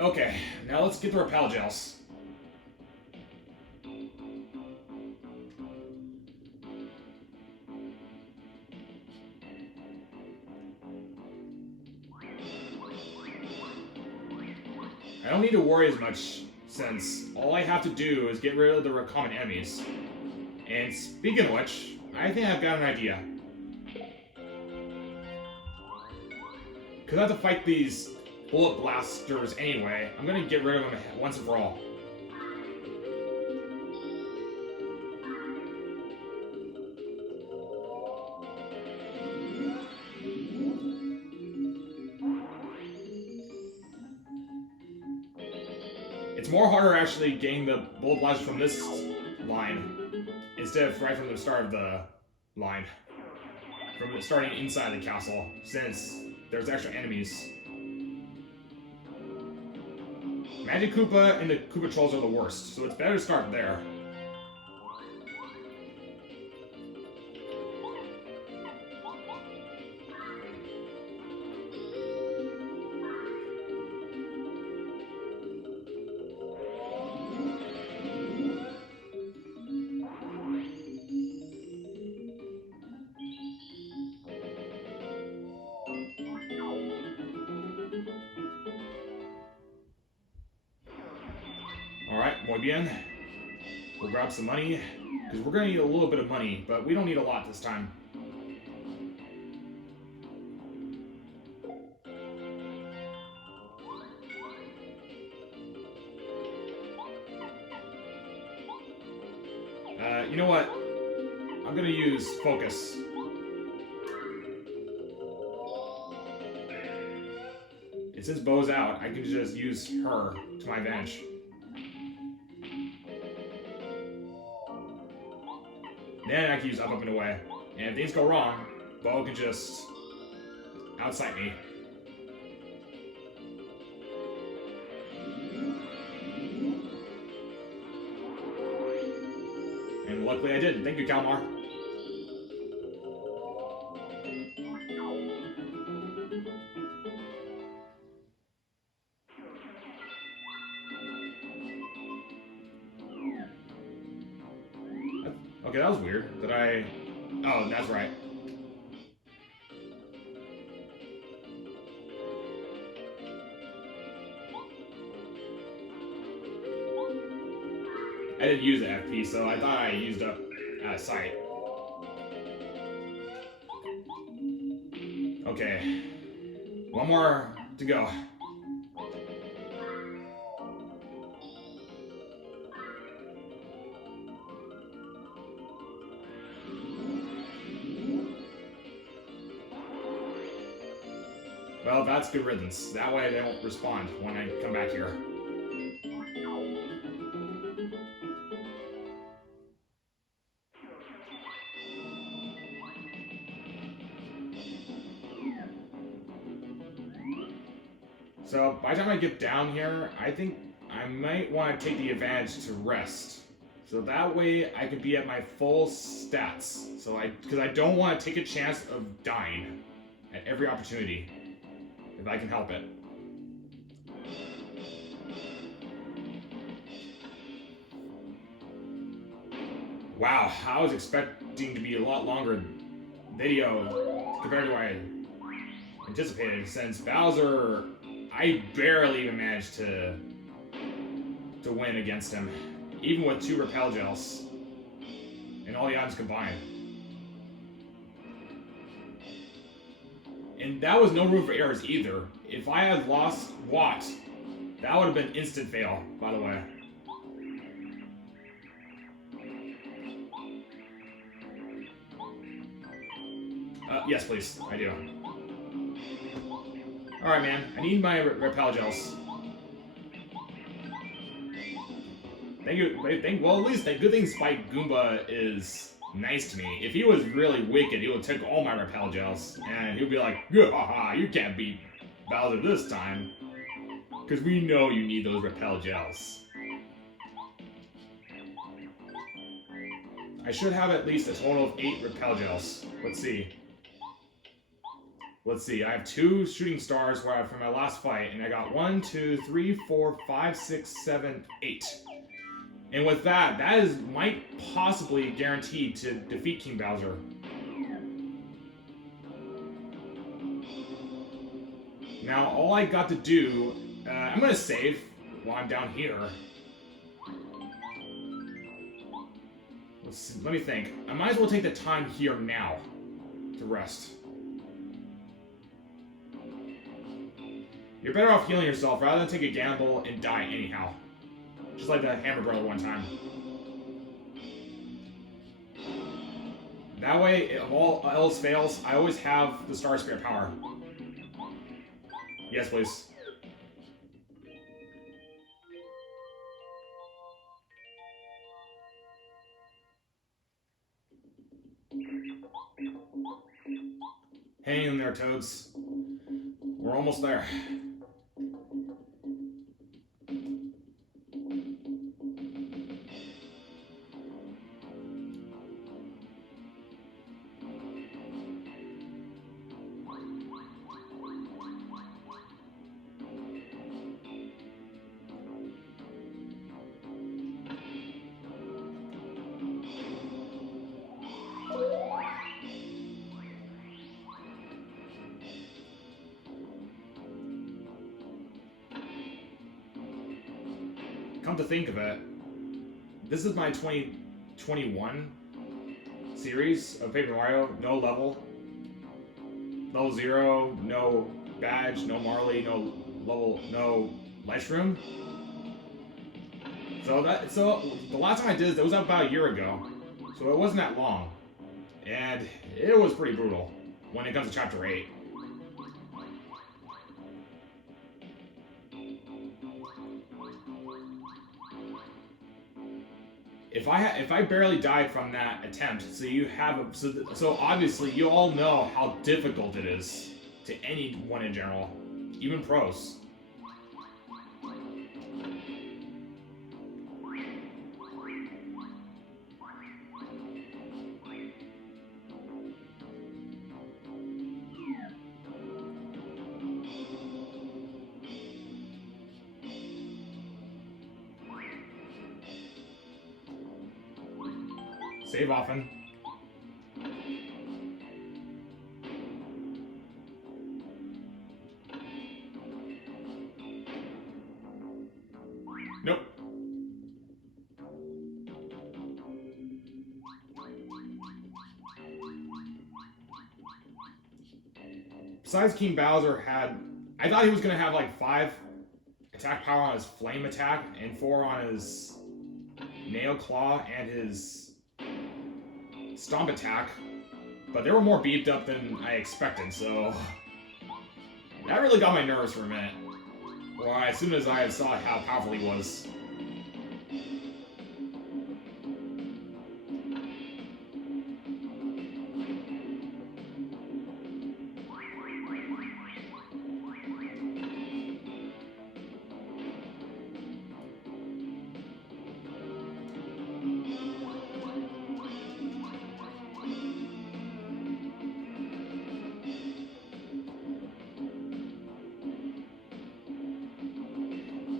Okay, now let's get the Repel Gels. I don't need to worry as much, since all I have to do is get rid of the common enemies. And speaking of which, I think I've got an idea. Because I have to fight these bullet blasters anyway, I'm going to get rid of them once and for all. It's more harder actually getting the bullet blasters from this line instead of right from the start of the line. From starting inside the castle, since there's extra enemies. Magic Koopa and the Koopa Trolls are the worst, so it's better to start there. Alright, muy bien. We'll grab some money, because we're going to need a little bit of money, but we don't need a lot this time. You know what? I'm going to use Focus. And since Bo's out, I can just use her to my advantage. Then I can use up and away. And if things go wrong, Bo can just outsight me. And luckily I did. Thank you, Kalmar. Okay, that was weird. Did I... Oh, that's right. I didn't use the FP, so I thought I used up sight. Okay. One more to go. Well, that's good riddance. That way they won't respond when I come back here. So, by the time I get down here, I think I might want to take the advantage to rest. So that way I can be at my full stats. So because I don't want to take a chance of dying at every opportunity. If I can help it. Wow, I was expecting to be a lot longer video compared to what I anticipated, since Bowser, I barely even managed to win against him, even with 2 Repel Gels and all the items combined. And that was no room for errors either. If I had lost Watt, that would have been instant fail, by the way. Yes, please. I do. Alright, man. I need my Repel Gels. Thank you. Well, at least the good thing Spike Goomba is nice to me. If he was really wicked, he would take all my Repel Gels, and he'd be like, haha, you can't beat Bowser this time. Because we know you need those Repel Gels. I should have at least a total of 8 Repel Gels. Let's see. let's see. I have 2 shooting stars from my last fight, and I got 1, 2, 3, 4, 5, 6, 7, 8. And with that, might possibly guarantee to defeat King Bowser. Now, all I got to do, I'm gonna save while I'm down here. Let me think. I might as well take the time here now to rest. You're better off healing yourself rather than take a gamble and die anyhow. Just like the Hammer Brother one time. That way, if all else fails, I always have the Star Spirit power. Yes, please. Hang in there, Toads. We're almost there. Come to think of it, this is my 2021 series of Paper Mario. No level. Level 0, no badge, no Marley, no level, no Lightroom. So the last time I did this, it was about a year ago. So it wasn't that long. And it was pretty brutal when it comes to Chapter 8. If I barely died from that attempt, so obviously you all know how difficult it is to anyone in general, even pros. Save often. Nope. Besides, King Bowser I thought he was going to have like 5 attack power on his flame attack and 4 on his nail claw and his stomp attack, but they were more beefed up than I expected, so that really got my nerves for a minute. Well, as soon as I saw how powerful he was.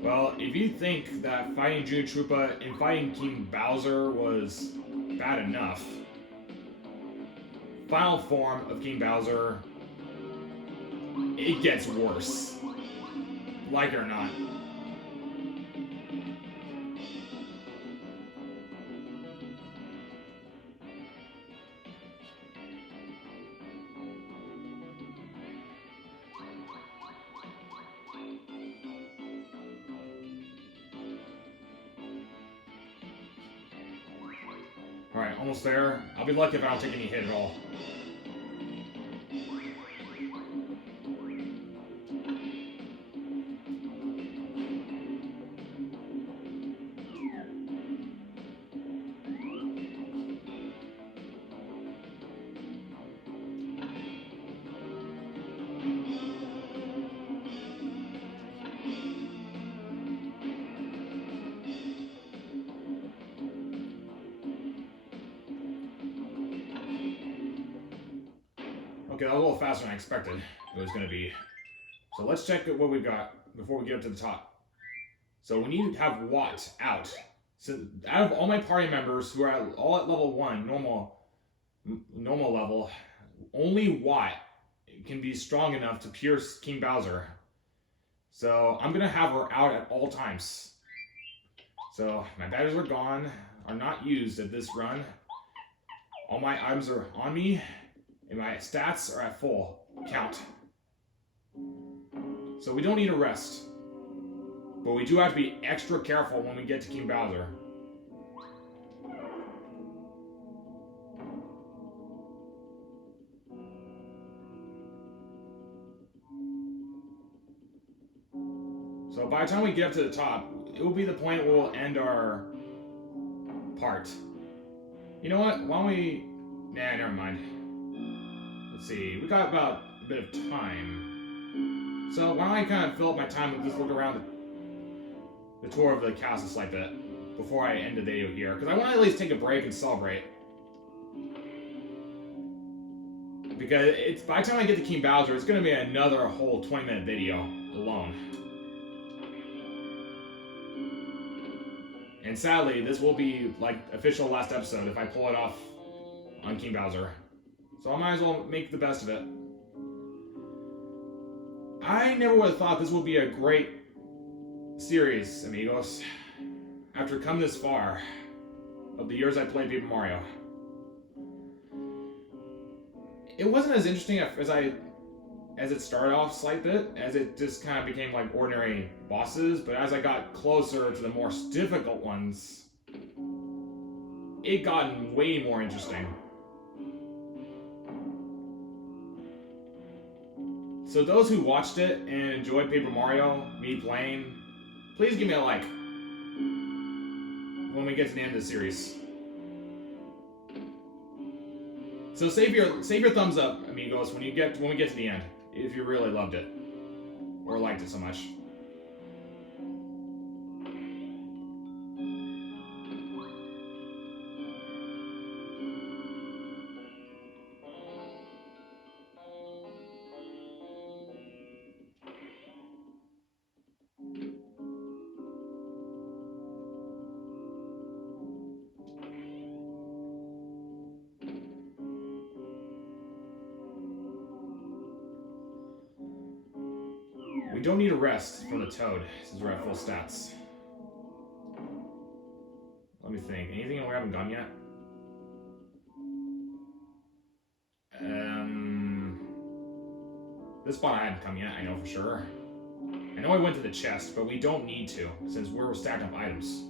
Well, if you think that fighting Junior Troopa and fighting King Bowser was bad enough, final form of King Bowser, it gets worse. Like it or not. Alright, almost there. I'll be lucky if I don't take any hit at all. Okay, that was a little faster than I expected. it was going to be. So let's check what we've got before we get up to the top. So we need to have Watt out. So out of all my party members who are all at level 1, normal level, only Watt can be strong enough to pierce King Bowser. So I'm going to have her out at all times. So my batteries are not used at this run. All my items are on me, and my stats are at full count. So we don't need a rest. But we do have to be extra careful when we get to King Bowser. So by the time we get up to the top, it will be the point where we'll end our part. You know what? Why don't we... Nah, never mind. Let's see. We got about a bit of time. So why don't I kind of fill up my time with just look around the tour of the castle slight bit before I end the video here. Because I want to at least take a break and celebrate. Because by the time I get to King Bowser, it's going to be another whole 20-minute video alone. And sadly, this will be like official last episode if I pull it off on King Bowser. So I might as well make the best of it. I never would have thought this would be a great series, amigos. After coming this far of the years I played Paper Mario. It wasn't as interesting as it started off a slight bit, as it just kind of became like ordinary bosses, but as I got closer to the more difficult ones, it got way more interesting. So those who watched it and enjoyed Paper Mario, me playing, please give me a like when we get to the end of the series. So save your thumbs up, amigos, when we get to the end, if you really loved it or liked it so much. We don't need a rest from the Toad, since we're at full stats. Let me think. Anything we haven't done yet? This spot I hadn't come yet, I know for sure. I know I went to the chest, but we don't need to, since we're stacking up items.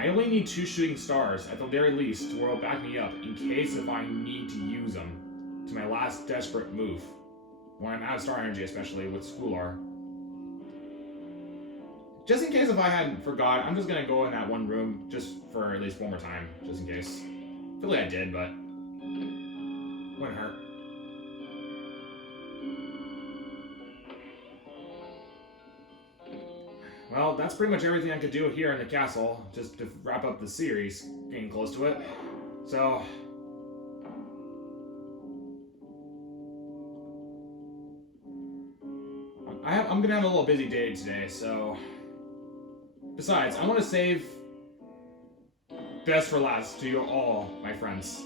I only need 2 shooting stars, at the very least, where it'll back me up, in case if I need to use them to my last desperate move. When I'm out of star energy, especially with Schoolar. Just in case if I hadn't forgot, I'm just gonna go in that one room just for at least one more time, just in case. I feel like I did, but wouldn't hurt. Well, that's pretty much everything I could do here in the castle, just to wrap up the series, getting close to it. So I'm gonna have a little busy day today, so... Besides, I want to save best for last to you all, my friends.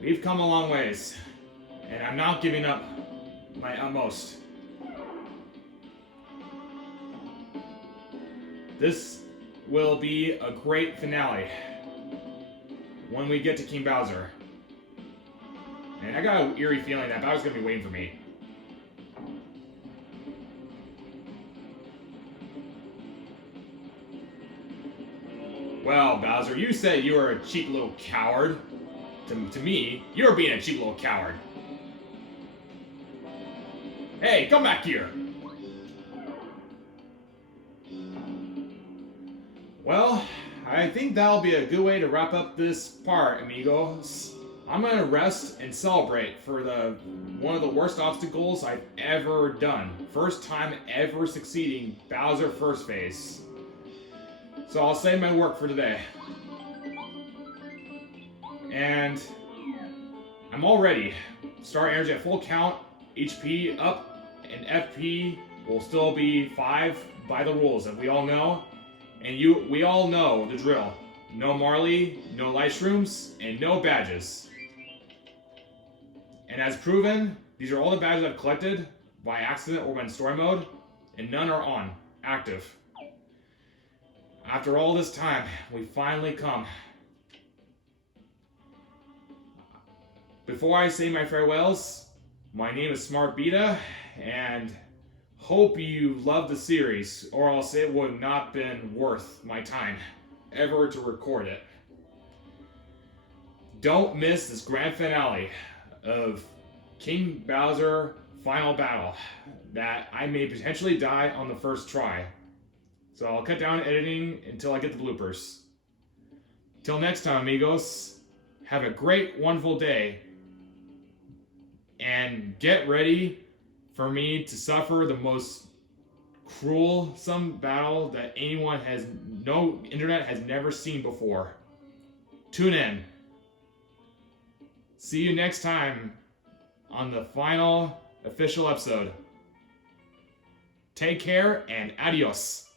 We've come a long ways, and I'm not giving up my utmost. This will be a great finale when we get to King Bowser. And I got an eerie feeling that Bowser's gonna be waiting for me. Well, Bowser, you said you were a cheap little coward. To me, you're being a cheap little coward. Hey, come back here! Well, I think that'll be a good way to wrap up this part, amigos. I'm gonna rest and celebrate for one of the worst obstacles I've ever done. First time ever succeeding Bowser first phase. So I'll save my work for today. And I'm all ready. Star Energy at full count, HP up, and FP will still be 5 by the rules that we all know. And we all know the drill. No Marley, no light shrooms, and no badges. And as proven, these are all the badges I've collected by accident or when story mode, and none are on, active. After all this time, we finally come. Before I say my farewells, my name is Smart Beta, and hope you love the series, or else it would not been worth my time ever to record it. Don't miss this grand finale of King Bowser Final Battle that I may potentially die on the first try. So I'll cut down editing until I get the bloopers. Till next time, amigos, have a great, wonderful day. And get ready for me to suffer the most cruel battle that no internet has never seen before. Tune in. See you next time on the final official episode. Take care and adios.